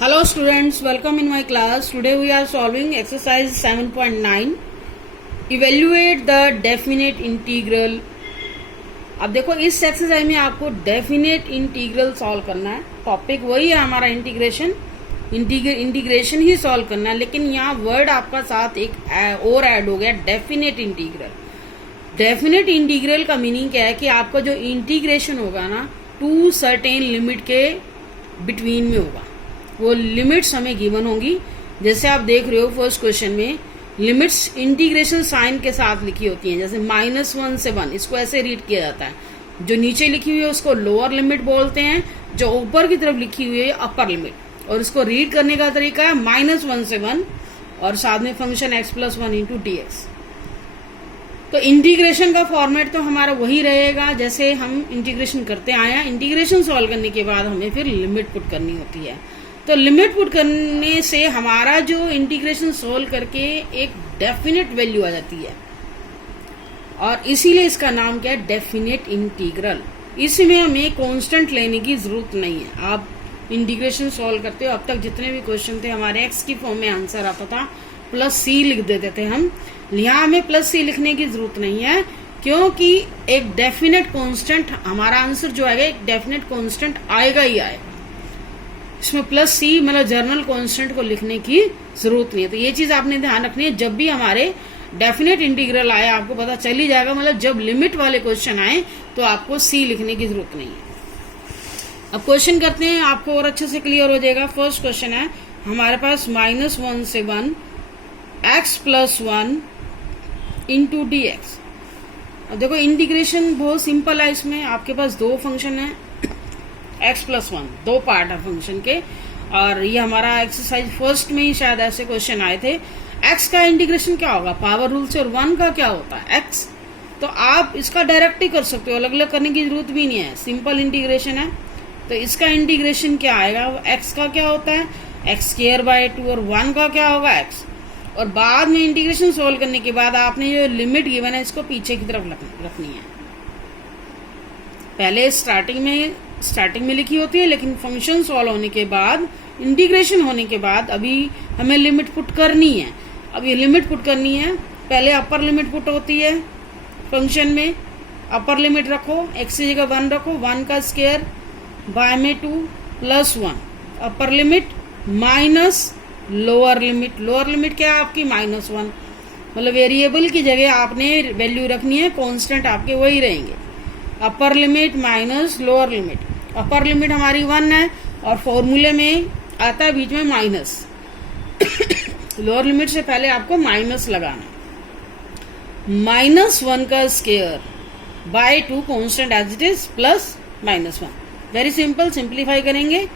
Hello students, welcome in my class. Today we are solving exercise 7.9. Evaluate the definite integral. अब देखो इस exercise में आपको definite integral solve करना है. टॉपिक वही है हमारा इंटीग्रेशन ही सॉल्व करना है, लेकिन यहाँ वर्ड आपका साथ एक और ऐड हो गया, डेफिनेट इंटीग्रल. डेफिनेट इंटीग्रल का मीनिंग क्या है कि आपका जो इंटीग्रेशन होगा ना टू सर्टेन लिमिट के बिटवीन में होगा. वो लिमिट्स हमें गिवन होंगी. जैसे आप देख रहे हो फर्स्ट क्वेश्चन में लिमिट्स इंटीग्रेशन साइन के साथ लिखी होती हैं. जैसे -1 से 1, इसको ऐसे रीड किया जाता है. जो नीचे लिखी हुई है उसको लोअर लिमिट बोलते हैं, जो ऊपर की तरफ लिखी हुई है अपर लिमिट. और इसको रीड करने का तरीका है -1 से 1 और साथ में फंक्शन x+1 इंटू dx. तो इंटीग्रेशन का फॉर्मेट तो हमारा वही रहेगा जैसे हम इंटीग्रेशन करते आए हैं. इंटीग्रेशन सॉल्व करने के बाद हमें फिर लिमिट पुट करनी होती है. तो लिमिट पुट करने से हमारा जो इंटीग्रेशन सॉल्व करके एक डेफिनेट वैल्यू आ जाती है, और इसीलिए इसका नाम क्या है, डेफिनेट इंटीग्रल. इसमें हमें कांस्टेंट लेने की जरूरत नहीं है. आप इंटीग्रेशन सॉल्व करते हो, अब तक जितने भी क्वेश्चन थे हमारे एक्स की फॉर्म में आंसर आता था, +c लिख देते थे हम. यहाँ हमें +c लिखने की जरूरत नहीं है, क्योंकि एक डेफिनेट कांस्टेंट हमारा आंसर जो आएगा एक डेफिनेट कांस्टेंट आएगा ही आएगा. इसमें +c मतलब जर्नल कांस्टेंट को लिखने की जरूरत नहीं है. तो ये चीज आपने ध्यान रखनी है. जब भी हमारे डेफिनेट इंटीग्रल आए आपको पता चल ही जाएगा, मतलब जब लिमिट वाले क्वेश्चन आए तो आपको c लिखने की जरूरत नहीं है. अब क्वेश्चन करते हैं, आपको और अच्छे से क्लियर हो जाएगा. फर्स्ट क्वेश्चन है हमारे पास -1 से 1 x+1 इंटू dx. अब देखो इंटीग्रेशन बहुत सिंपल है. इसमें आपके पास दो फंक्शन है x+1, दो पार्ट है फंक्शन के, और ये हमारा एक्सरसाइज फर्स्ट में ही शायद ऐसे क्वेश्चन आए थे. x का इंटीग्रेशन क्या होगा पावर रूल से, और 1 का क्या होता है x. तो आप इसका डायरेक्ट ही कर सकते हो, अलग अलग करने की जरूरत भी नहीं है, सिंपल इंटीग्रेशन है. तो इसका इंटीग्रेशन क्या आएगा, x का क्या होता है x²/2, और 1 का क्या होगा x. और बाद में इंटीग्रेशन सोल्व करने के बाद आपने जो लिमिट गिवन है इसको पीछे की तरफ रखनी है. पहले स्टार्टिंग में लिखी होती है, लेकिन फंक्शन सॉल्व होने के बाद, इंटीग्रेशन होने के बाद अभी हमें लिमिट पुट करनी है. अब ये लिमिट पुट करनी है, पहले अपर लिमिट पुट होती है फंक्शन में. अपर लिमिट रखो, x की जगह 1 रखो, 1 का स्क्वायर बाय में 2 +1. अपर limit minus lower limit. Lower limit क्या है आपकी -1, मतलब वेरिएबल की जगह आपने वैल्यू रखनी है, कांस्टेंट आपके वही रहेंगे. अपर limit minus lower limit. Upper limit हमारी 1 है और फॉर्मूले में आता है बीच में माइनस. लोअर लिमिट से पहले आपको माइनस लगाना. -1 का square by 2 constant as it is plus -1. Very simple, simplify करेंगे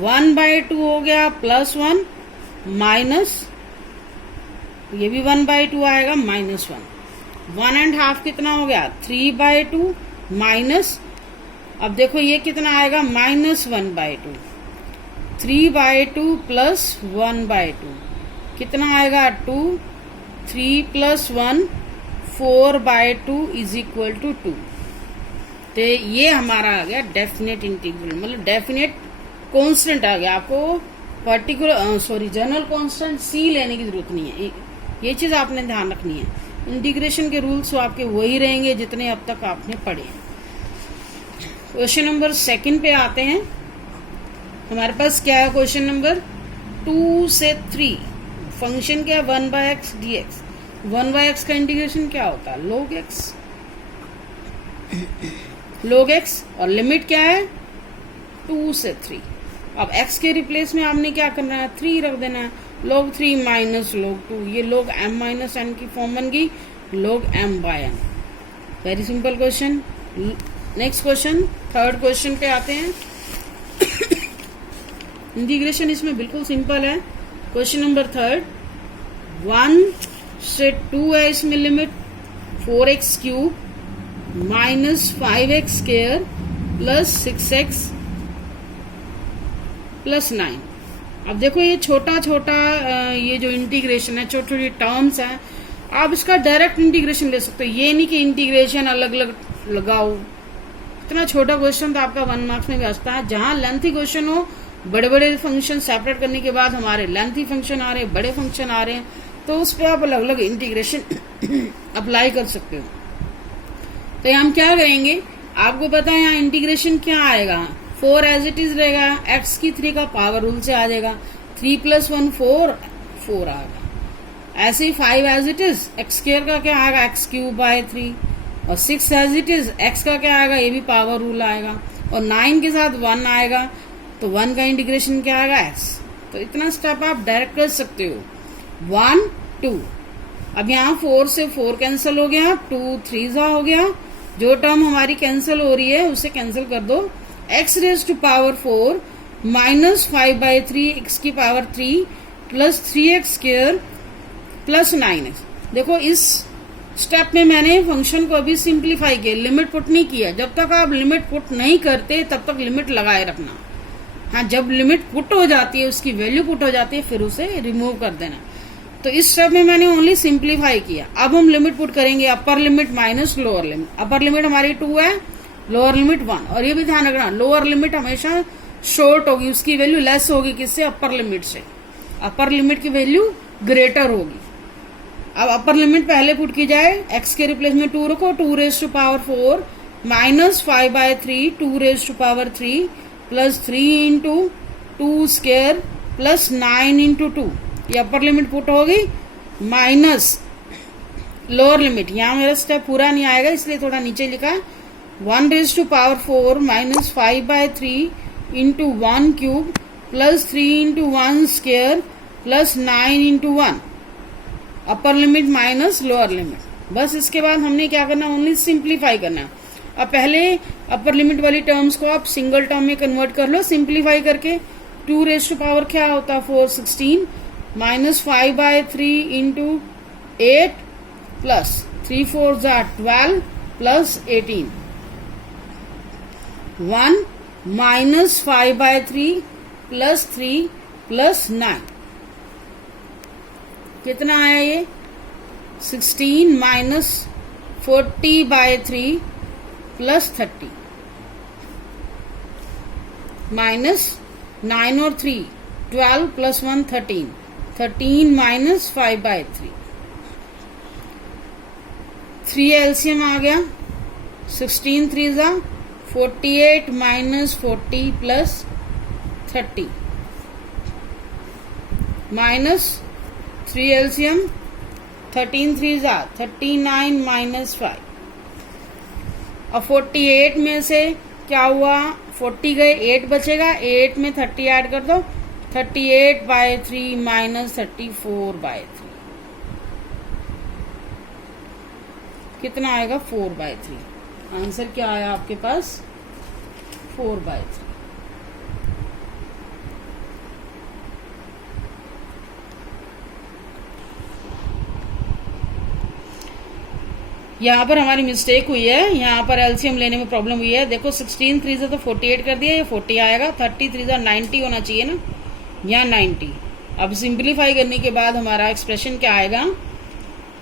1/2 हो गया +1 माइनस, ये भी 1/2 आएगा -1. 1.5 कितना हो गया 3/2 माइनस, अब देखो ये कितना आएगा -1/2. 3/2 प्लस 1/2 कितना आएगा 2. 3 + 1 4/2 = 2. तो ये हमारा आ गया डेफिनेट इंटीग्रल, मतलब डेफिनेट कांस्टेंट आ गया. आपको जनरल कांस्टेंट c लेने की जरूरत नहीं है. ये चीज आपने ध्यान रखनी है. इंटीग्रेशन के रूल्स तो आपके वही रहेंगे जितने अब तक आपने पढ़े. क्वेश्चन नंबर 2 पे आते हैं. हमारे पास क्या है क्वेश्चन नंबर 2 से 3. फंक्शन क्या है 1/x dx. 1/x का इंटीग्रेशन क्या होता है log x, और लिमिट क्या है 2 से 3. अब x के रिप्लेस में आपने क्या करना है 3 रख देना है. log 3 माइनस log 2, ये log m-n की फॉर्म बन गई log m/n. Very simple question. Next question, third question पे आते हैं. इंटीग्रेशन इसमें बिल्कुल सिंपल है. क्वेश्चन नंबर 3, 1 से 2 है इसमें लिमिट, 4x³ -5x² + 6x + 9. अब देखो ये छोटा छोटा ये जो इंटीग्रेशन है, छोटी छोटी टर्म्स हैं, आप इसका डायरेक्ट इंटीग्रेशन ले सकते हो. ये नहीं कि इंटीग्रेशन अलग अलग लगाओ. इतना छोटा क्वेश्चन तो आपका 1 मार्क्स में भी आता है. जहां लेंथी क्वेश्चन हो बड़े बड़े फंक्शन सेपरेट करने के बाद हमारे लेंथी फंक्शन आ रहे हैं, बड़े फंक्शन आ रहे हैं, तो उस पर आप अलग अलग इंटीग्रेशन अप्लाई कर सकते हो। तो यहाँ हम क्या करेंगे, आपको पता है यहाँ इंटीग्रेशन क्या आएगा, 4 एज इट इज रहेगा, एक्स की 3 का पावर रूल से आ जाएगा, 3 + 1 4 आएगा। ऐसे ही 5 as it is, X square का क्या आएगा, x³ 3, और 6 एज इट इज, एक्स का क्या आएगा, ये भी पावर रूल आएगा, और 9 के साथ 1 आएगा, तो 1 का इंटीग्रेशन क्या आएगा, x। तो इतना स्टेप आप डायरेक्ट कर सकते हो, 1 2। अब यहाँ 4 से 4 कैंसिल हो गया, 2 3 हो गया, जो टर्म हमारी कैंसिल हो रही है उसे कैंसिल कर दो, x⁻⁴ -5/3 x³ plus 3x² plus 9x। देखो इस स्टेप में मैंने फंक्शन को अभी सिंप्लीफाई किया, लिमिट पुट नहीं किया। जब तक आप लिमिट पुट नहीं करते तब तक लिमिट लगाए रखना। हाँ, जब लिमिट पुट हो जाती है, उसकी वैल्यू पुट हो जाती है, फिर उसे रिमूव कर देना। तो इस स्टेप में मैंने ओनली सिंप्लीफाई किया। अब हम लिमिट पुट करेंगे, अपर limit minus lower limit. Upper limit हमारी 2 है, लोअर लिमिट 1। और ये भी ध्यान रखना, लोअर लिमिट हमेशा शॉर्ट होगी, उसकी वैल्यू लेस होगी किससे, अपर लिमिट से। अपर लिमिट की वैल्यू ग्रेटर होगी। अब अपर लिमिट पहले पुट की जाए, x के रिप्लेस में 2 रखो, 2⁴ -5/3 2⁻³ प्लस 3 × 2² प्लस 9 × 2। ये अपर लिमिट पुट होगी, माइनस लोअर लिमिट। यहाँ मेरा स्टेप पूरा नहीं आएगा इसलिए थोड़ा नीचे लिखा है, 1⁴ -5/3 × 1³ प्लस 3 × 1² प्लस 9 × 1। अपर लिमिट माइनस लोअर लिमिट। बस इसके बाद हमने क्या करना, ओनली सिंप्लीफाई करना। अब पहले अपर लिमिट वाली टर्म्स को आप सिंगल टर्म में कन्वर्ट कर लो सिंप्लीफाई करके। 2⁻⁴ क्या होता है, 4 16 -5/3 × 8 प्लस 3 4 12 प्लस 18। 1 -5/3 प्लस 3 प्लस 9 कितना आया ये, 16 -40/3 प्लस 30 माइनस 9 और 3 12 प्लस 1 13 13 -5/3। 3 एलसीएम आ गया, 16 3 48 -40 प्लस 30 माइनस 3 एलसीएम 13 3 39 -5। अब 48 में से क्या हुआ, 40 गए, 8 बचेगा, 8 में 30 ऐड कर दो, 38/3 -34/3 कितना आएगा, 4/3। आंसर क्या आया आपके पास, 4/3। यहाँ पर हमारी मिस्टेक हुई है, यहाँ पर एलसीएम लेने में प्रॉब्लम हुई है। देखो 16 3 से तो 48 कर दिया, ये 40 आएगा, 30 3 90 होना चाहिए ना, यहाँ 90। अब सिंप्लीफाई करने के बाद हमारा एक्सप्रेशन क्या आएगा,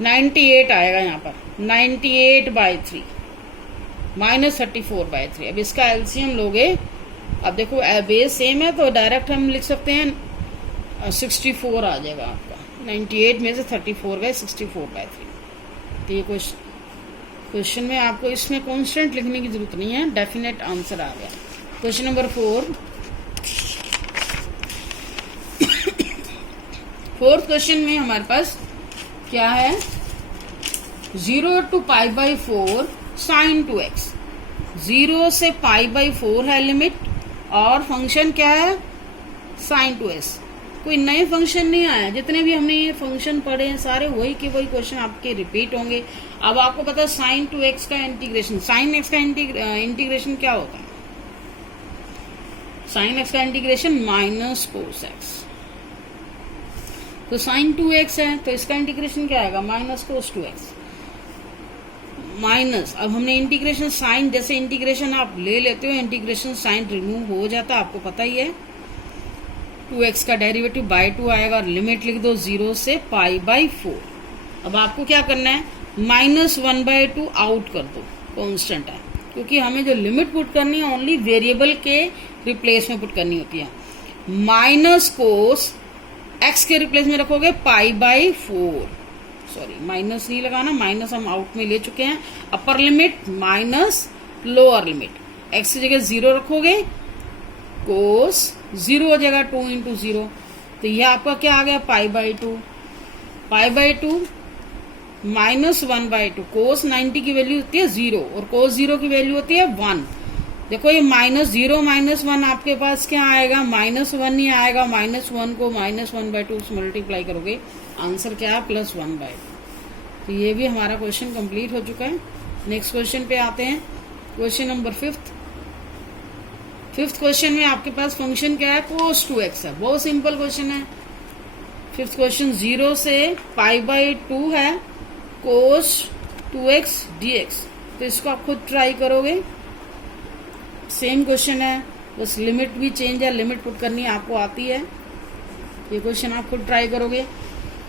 98 आएगा यहाँ पर, 98/3 -34/3। अब इसका एलसीएम लोगे, अब देखो बेस सेम है तो डायरेक्ट हम लिख सकते हैं 64 आ जाएगा आपका। 98 में से 34 गए, 64/3। तो ये क्वेश्चन में आपको इसमें कांस्टेंट लिखने की जरूरत नहीं है, डेफिनेट आंसर आ गया। क्वेश्चन नंबर 4, फोर्थ क्वेश्चन में हमारे पास क्या है, 0 to π/4 sin 2x। 0 से π/4 है लिमिट, और फंक्शन क्या है, sin 2x। कोई नए फंक्शन नहीं आया, जितने भी हमने ये फंक्शन पढ़े हैं सारे वही के वही क्वेश्चन आपके रिपीट होंगे। अब आपको पता है sin 2x का इंटीग्रेशन, sin x का इंटीग्रेशन क्या होता है, sin x का इंटीग्रेशन -cos x। तो sin 2x है तो इसका इंटीग्रेशन क्या आएगा, -cos 2x माइनस। अब हमने इंटीग्रेशन साइन, जैसे इंटीग्रेशन आप ले लेते हो इंटीग्रेशन साइन रिमूव हो जाता है, आपको पता ही है। 2x का डेरिवेटिव बाय 2 आएगा, और लिमिट लिख दो 0 से π/4। अब आपको क्या करना है, -1/2 आउट कर दो, कांस्टेंट है, क्योंकि हमें जो लिमिट पुट करनी है ओनली वेरिएबल के रिप्लेस में पुट करनी होती है। माइनस कोस एक्स के रिप्लेस में रखोगे π/4, सॉरी माइनस नहीं लगाना, माइनस हम आउट में ले चुके हैं। अपर limit minus lower limit, x की जगह 0 रखोगे, कोस 0 हो जाएगा 2 × 0, तो ये आपका क्या आ गया π/2, π/2 माइनस 1/2। कोस 90 की वैल्यू होती है 0 और कोस 0 की वैल्यू होती है 1। देखो ये -0 -1 आपके पास क्या आएगा, -1 ही आएगा। -1 को -1/2 से मल्टीप्लाई करोगे, आंसर क्या है +1/2। तो ये भी हमारा क्वेश्चन कंप्लीट हो चुका है। नेक्स्ट क्वेश्चन पे आते हैं, क्वेश्चन नंबर 5। फिफ्थ क्वेश्चन में आपके पास फंक्शन क्या है, cos 2x है। बहुत सिंपल क्वेश्चन है। फिफ्थ क्वेश्चन 0 से π/2 है, cos 2x dx। तो इसको आप खुद ट्राई करोगे, सेम क्वेश्चन है, बस लिमिट भी चेंज है, लिमिट पुट करनी आपको आती है। ये क्वेश्चन आप खुद ट्राई करोगे।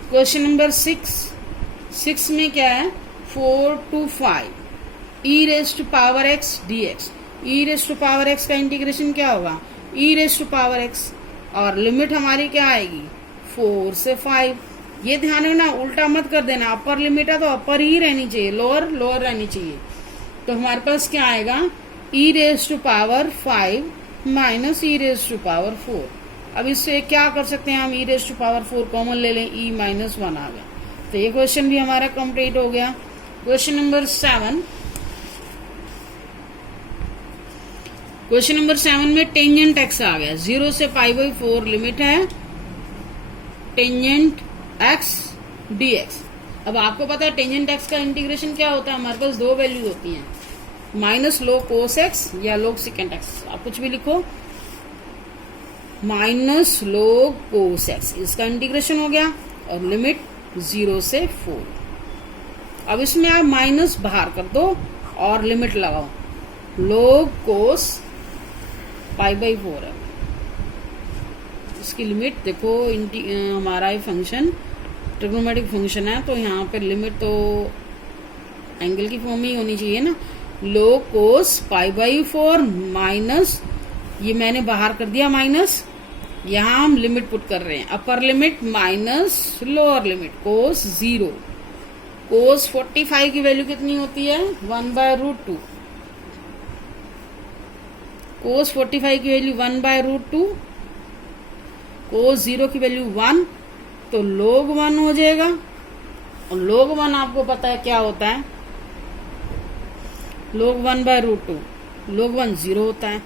क्वेश्चन नंबर 6 में क्या है, 4 to 5 e⁻x dx। e⁻x का इंटीग्रेशन क्या होगा, e⁻x, और लिमिट हमारी क्या आएगी 4 से 5। ये ध्यान रखना, उल्टा मत कर देना, अपर लिमिट है तो अपर ही रहनी चाहिए, लोअर रहनी चाहिए। तो हमारे पास क्या आएगा, e⁻5 माइनस e⁻4। अब इससे क्या कर सकते हैं हम, e⁻4 कॉमन ले लें, e-1 आ गया। तो ये क्वेश्चन भी हमारा कंप्लीट हो गया। Question number 7। क्वेश्चन नंबर 7 में टेंजेंट एक्स आ गया, 0 से π/4 लिमिट है, टेंजेंट एक्स dx। अब आपको पता है टेंजेंट एक्स का इंटीग्रेशन क्या होता है, हमारे पास दो वैल्यूज होती हैं, माइनस log cos x या log secant x, आप कुछ भी लिखो, माइनस log cos x, इसका इंटीग्रेशन हो गया, और लिमिट 0 से 4। अब इसमें आप माइनस बाहर कर दो और लिमिट लगाओ, log cos π/4 है, इसकी लिमिट देखो। हमारा ये फंक्शन ट्रिग्नोमेट्रिक फंक्शन है, तो यहाँ पर लिमिट तो एंगल की फॉर्म ही होनी चाहिए ना, log cos π/4 माइनस, ये मैंने बाहर कर दिया माइनस, यहाँ हम लिमिट पुट कर रहे हैं, अपर limit minus lower limit cos 0। cos 45 की वैल्यू कितनी होती है, 1/√2। cos 45 की वैल्यू 1/√2, cos 0 की वैल्यू 1, तो log 1 हो जाएगा। और log 1 आपको पता है क्या होता है, log 1/√2, log 1 0 होता है।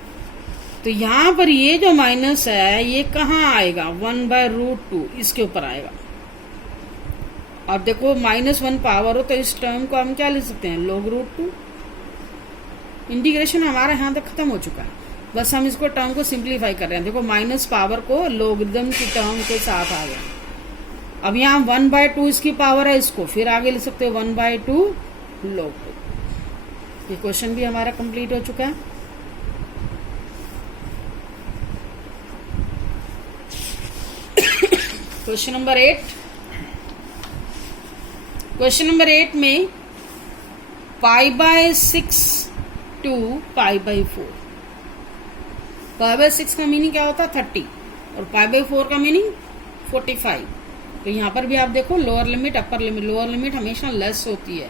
तो यहाँ पर ये जो माइनस है ये कहाँ आएगा, 1/√2 इसके ऊपर आएगा। अब देखो -1 पावर हो तो इस टर्म को हम क्या ले सकते हैं, log√2। इंटीग्रेशन हमारा यहाँ तक खत्म हो चुका है, बस हम इसको टर्म को सिंप्लीफाई कर रहे हैं। देखो माइनस पावर को लोगरिथम की टर्म के साथ आ गया। अब यहाँ 1/2 इसकी पावर है, इसको फिर आगे ले सकते हो 1/2 log 2। ये क्वेश्चन भी हमारा कंप्लीट हो चुका है। Question number 8। क्वेश्चन नंबर 8 में π/6 to π/4। π/6 का मीनिंग क्या होता है, 30, और π/4 का मीनिंग 45। तो यहाँ पर भी आप देखो, lower limit upper limit, lower limit हमेशा लेस होती है।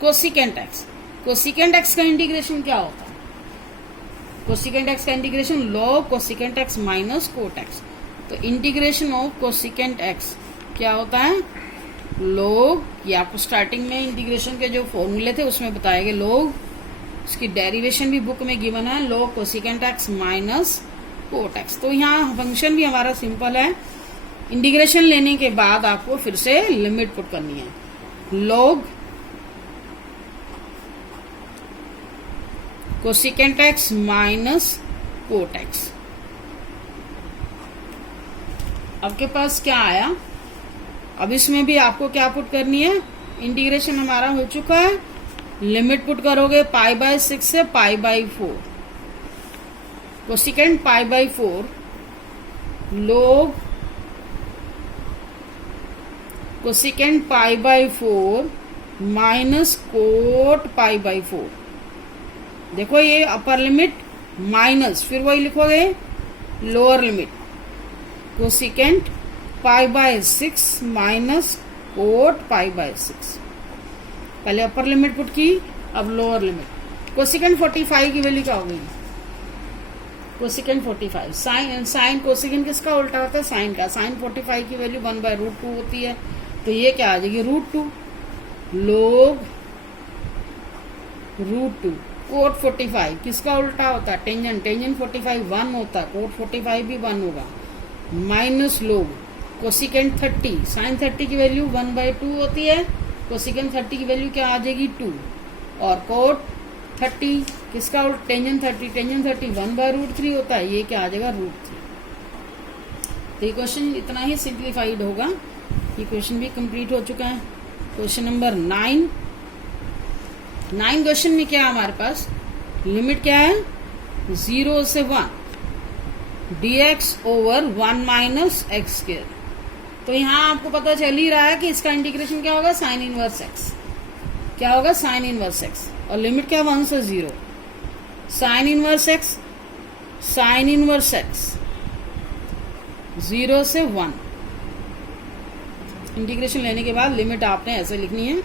कोसिकेंट एक्स, कोसिकेंट एक्स का इंटीग्रेशन क्या होता है, कोसिकेंट एक्स का integration log cosecant x minus cot x. तो इंटीग्रेशन ऑफ कोसिकेंट एक्स क्या होता है, log, ये आपको स्टार्टिंग में इंटीग्रेशन के जो फॉर्मूले थे उसमें बताए गए, log, इसकी डेरिवेशन भी बुक में गिवन है, log cosecant x minus cot x. तो यहाँ फंक्शन भी हमारा सिंपल है, इंटीग्रेशन लेने के बाद आपको फिर से लिमिट पुट करनी है, log cosecant x minus cot x. आपके पास क्या आया, अब इसमें भी आपको क्या पुट करनी है, इंटीग्रेशन हमारा हो चुका है, लिमिट पुट करोगे π/6 से π/4, cosecant π/4 log cosecant π/4 minus cot π/4। देखो ये अपर लिमिट माइनस, फिर वही लिखोगे lower limit cosecant π/6 minus cot π/6। पहले अपर लिमिट पुट की, अब लोअर लिमिट। कोसिकेंट 45 की वैल्यू क्या हो गई? कोसिकेंट 45। साइन कोसिकेंट किसका उल्टा होता है? साइन का। साइन 45 की वैल्यू 1/√2 होती है, तो ये क्या आ जाएगी? √2 log √2। कोट 45 किसका उल्टा होता है? टेंजेंट। टेंजेंट 45 1 होता है, कोट 45 भी 1 होगा, माइनस लोग कोसिकेंट 30। साइन 30 की वैल्यू 1/2 होती है, कोसिकेंट 30 की वैल्यू क्या आ जाएगी? 2। और कोट 30 किसका उल्टा? टेंजेंट 30। टेंजेंट 30 1/√3 होता है, ये क्या आ जाएगा? √3। तो ये क्वेश्चन इतना ही सिंप्लीफाइड होगा। ये क्वेश्चन भी कंप्लीट हो चुका है। क्वेश्चन नंबर 9 क्वेश्चन में क्या है हमारे पास? लिमिट क्या है? 0 से 1 dx over 1 minus x square. तो यहाँ आपको पता चल ही रहा है कि इसका इंटीग्रेशन क्या होगा? Sine inverse x. क्या होगा? Sine inverse x. और लिमिट क्या? 1 से 0। Sine inverse x, sine inverse x 0 से 1। इंटीग्रेशन लेने के बाद लिमिट आपने ऐसे लिखनी है,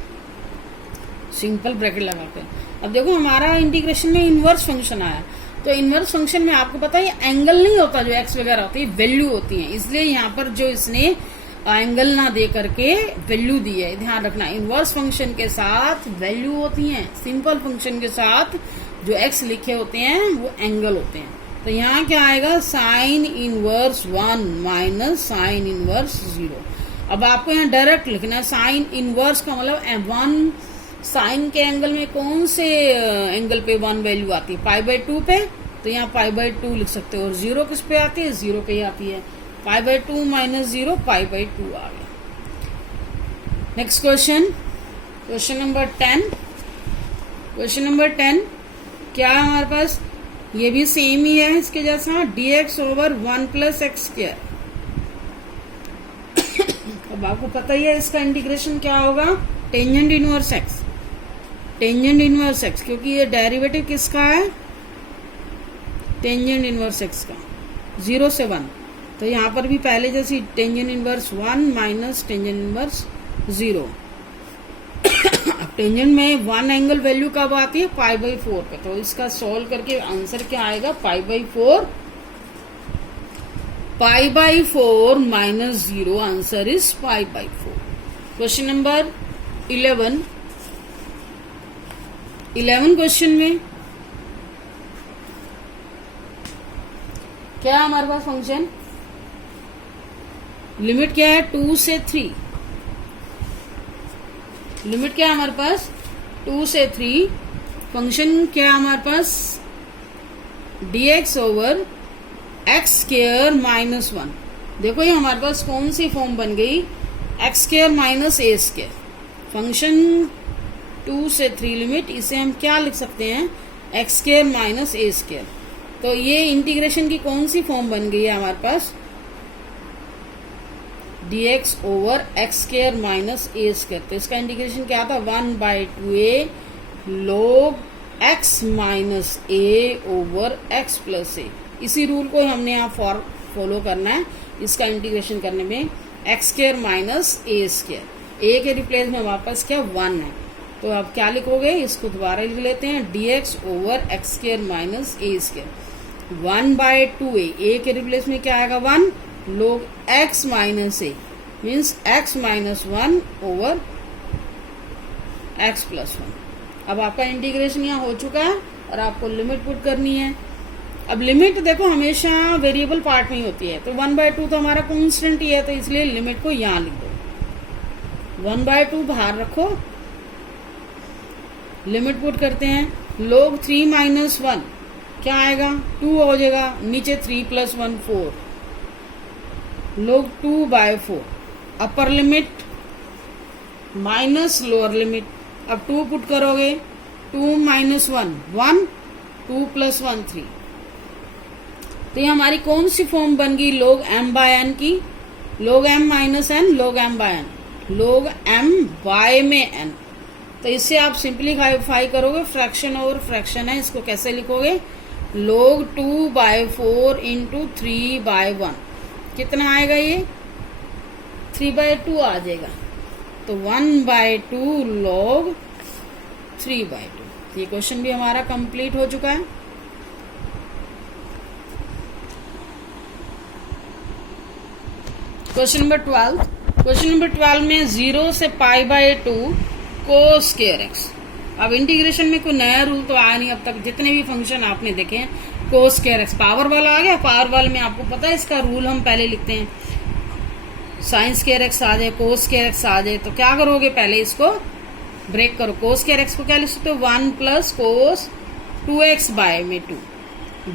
सिंपल ब्रैकेट लगा के। अब देखो हमारा इंटीग्रेशन में इनवर्स फंक्शन आया, तो इनवर्स फंक्शन में आपको पता है ये एंगल नहीं होता, जो एक्स वगैरह होती है वैल्यू होती है, इसलिए यहाँ पर जो इसने एंगल ना दे करके वैल्यू दी है। ध्यान रखना, इनवर्स फंक्शन के साथ वैल्यू होती है, सिंपल फंक्शन के साथ जो एक्स लिखे होते हैं वो एंगल होते हैं। तो यहाँ क्या आएगा? Sine inverse 1 minus sine inverse 0। अब आपको यहाँ डायरेक्ट लिखना है साइन इनवर्स का मतलब 1। साइन के एंगल में कौन से एंगल पे 1 वैल्यू आती है? π/2 पे, तो यहाँ π/2 लिख सकते हो। और 0 किस पे आती है? 0 पे ही आती है। π/2 माइनस 0 π/2 आ गया। Next question, question number 10। Question number 10 क्या है हमारे पास? ये भी सेम ही है इसके जैसा, dx over 1 plus x square. अब आपको पता ही है इसका इंटीग्रेशन क्या होगा? Tangent inverse x. Tangent inverse x, क्योंकि ये डेरिवेटिव किसका है? टेंजेंट इनवर्स एक्स का, 0 से 1। तो यहाँ पर भी पहले जैसी tangent inverse 1 minus tangent inverse 0। अब टेंजेंट में 1 एंगल वैल्यू कब आती है? π/4 पे। तो इसका सॉल्व करके आंसर क्या आएगा? π/4। π/4 minus 0, answer is π/4। Question number 11 question में क्या है हमारे पास फंक्शन? लिमिट क्या है? 2 से 3। लिमिट क्या है हमारे पास? 2 से 3। फंक्शन क्या है हमारे पास? dx over x square minus 1। देखो ये हमारे पास कौन सी फॉर्म बन गई? X square minus a square. Function 2 से 3 लिमिट, इसे हम क्या लिख सकते हैं? X square minus a square. तो ये इंटीग्रेशन की कौन सी फॉर्म बन गई है हमारे पास? dx over x square minus a square. तो इसका इंटीग्रेशन क्या था? 1/2a log x minus a over x plus a. इसी रूल को हमने यहाँ फॉलो करना है इसका इंटीग्रेशन करने में। X square minus a square, ए के रिप्लेस में वापस क्या? 1 है। तो अब क्या लिखोगे? इसको दोबारा लिख लेते हैं, dx over x square minus a square 1/2a। A के रिप्लेस में क्या आएगा? 1 log x minus a, means x minus 1 over x plus 1। अब आपका इंटीग्रेशन यहाँ हो चुका है और आपको लिमिट पुट करनी है। अब लिमिट देखो हमेशा वेरिएबल पार्ट में ही होती है, तो 1/2 तो हमारा कांस्टेंट ही है, तो इसलिए लिमिट को यहाँ लिख दो। 1/2 बाहर रखो, लिमिट पुट करते हैं। log 3 माइनस 1 क्या आएगा? 2 हो जाएगा, नीचे 3 प्लस 1 4, log 2/4। अपर लिमिट माइनस लोअर लिमिट। अब 2 पुट करोगे, 2 माइनस 1 1, 2 प्लस 1 3। तो ये हमारी कौन सी फॉर्म बन गई? log m/n की, log m minus n log m/n, log m y में n। तो इससे आप सिंप्लीफाई करोगे, फ्रैक्शन ओवर फ्रैक्शन है, इसको कैसे लिखोगे? log 2/4 into 3/1। कितना आएगा ये 3/2 आ जाएगा। तो 1/2 log 3/2। ये क्वेश्चन भी हमारा कंप्लीट हो चुका है। Question number 12। क्वेश्चन नंबर 12 में 0 से π/2 cos स्क्वायर x। अब इंटीग्रेशन में कोई नया रूल तो आया नहीं अब तक, जितने भी फंक्शन आपने देखे हैं cos स्क्वायर x पावर वाला आ गया। पावर वाले में आपको पता है इसका रूल हम पहले लिखते हैं, साइन स्क्वायर x आ जाए cos स्क्वायर x आ जाए तो क्या करोगे, पहले इसको ब्रेक करो। cos स्क्वायर x को क्या लिख सकते हो 1 + cos 2x/2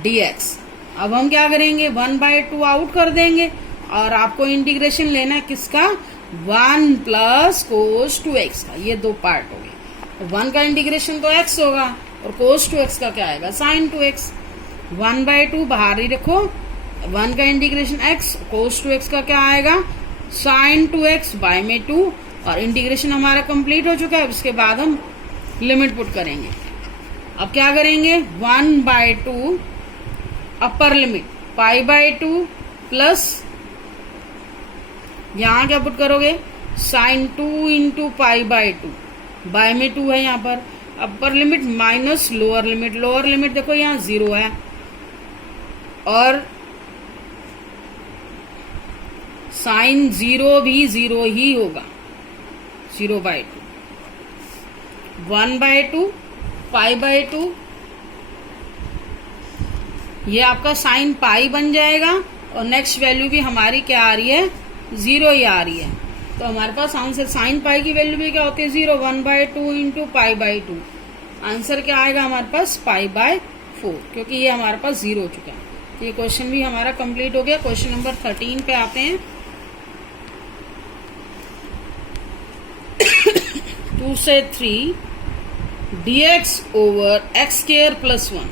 dx। अब हम क्या करेंगे 1/2 आउट कर देंगे और आपको इंटीग्रेशन लेना है किसका 1 + cos 2x का। ये दो पार्ट हो गए। 1 का इंटीग्रेशन तो x होगा और cos 2x का क्या आएगा sin 2x। 1/2 बाहर ही रखो, 1 का इंटीग्रेशन x, cos 2x का क्या आएगा sin 2x/2 और इंटीग्रेशन हमारा कंप्लीट हो चुका है। उसके बाद हम लिमिट पुट करेंगे। अब क्या करेंगे 1/2 अपर लिमिट π/2 प्लस यहाँ क्या पुट करोगे sin 2 × π/2 बाय में 2 है यहाँ पर, अपर limit minus lower limit. Lower limit देखो यहाँ 0 है और साइन 0 भी 0 ही होगा, 0/2 1/2 π/2। ये आपका साइन पाई बन जाएगा और नेक्स्ट वैल्यू भी हमारी क्या आ रही है 0 ही आ रही है। तो हमारे पास आंसर साइन पाई की वैल्यू भी क्या होती है 0, 1/2 × π/2। आंसर क्या आएगा हमारे पास π/4, क्योंकि ये हमारे पास 0 हो चुका है। तो ये क्वेश्चन भी हमारा कंप्लीट हो गया। क्वेश्चन नंबर 13 पे आते हैं। 2 से 3 dx over x² + 1।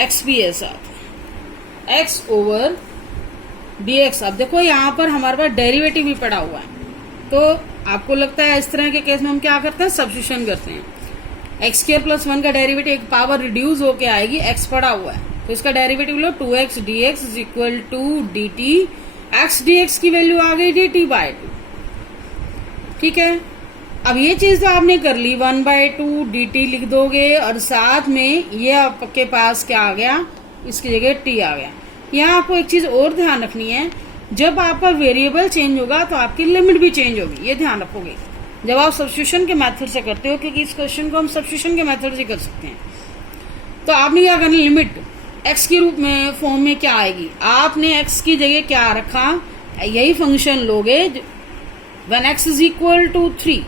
x भी ऐसा आता है x over dx। अब देखो यहाँ पर हमारे पास डेरिवेटिव भी पड़ा हुआ है, तो आपको लगता है इस तरह के केस में हम क्या करते हैं सब्स्टिट्यूशन करते हैं। x² + 1 का डेरिवेटिव एक पावर रिड्यूस होके आएगी, x पड़ा हुआ है तो इसका डेरिवेटिव लो 2x dx = dt। x dx की वैल्यू आ गई dt/2। ठीक है, अब ये चीज तो आपने कर ली, 1/2 dt लिख दोगे और साथ में ये आपके पास क्या आ गया, इसकी जगह t आ गया। यहाँ आपको एक चीज और ध्यान रखनी है, जब आपका वेरिएबल चेंज होगा तो आपकी लिमिट भी चेंज होगी, ये ध्यान रखोगे जब आप सब्स्टिट्यूशन के मेथड से करते हो, क्योंकि इस क्वेश्चन को हम सब्स्टिट्यूशन के मेथड से कर सकते हैं। तो आपने क्या करना, लिमिट x के रूप में फॉर्म में क्या आएगी, आपने x की जगह क्या रखा, यही फंक्शन लोगे when x = 3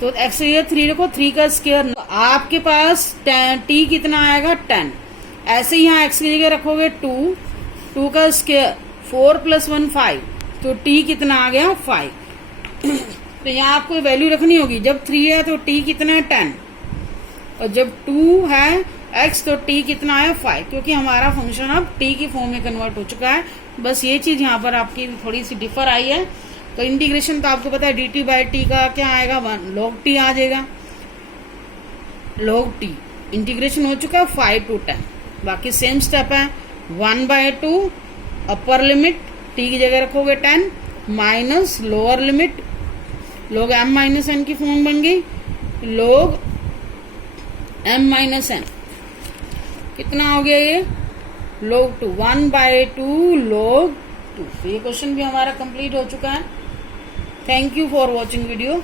तो x ये 3 रखो, 3 का स्क्वायर, आपके पास t कितना आएगा 10। ऐसे ही यहाँ x की जगह रखोगे 2, 2 का स्क्वायर 4 + 1 5, तो t कितना आ गया 5। तो यहाँ आपको वैल्यू रखनी होगी, जब 3 है तो t कितना है 10 और जब 2 है x तो t कितना है 5, क्योंकि हमारा फंक्शन अब t की फॉर्म में कन्वर्ट हो चुका है। बस ये चीज यहाँ पर आपकी थोड़ी सी डिफर आई है। तो इंटीग्रेशन तो आपको पता है dt/t का क्या आएगा 1 log t आ जाएगा, log t इंटीग्रेशन हो चुका है 5 to 10। बाकी सेम स्टेप है 1/2 अपर लिमिट t की जगह रखोगे 10 minus lower limit log m-n की फॉर्म बन गई, log m-n कितना हो गया ये log 2, 1/2 log 2। तो ये क्वेश्चन भी हमारा कंप्लीट हो चुका है। Thank you for watching video.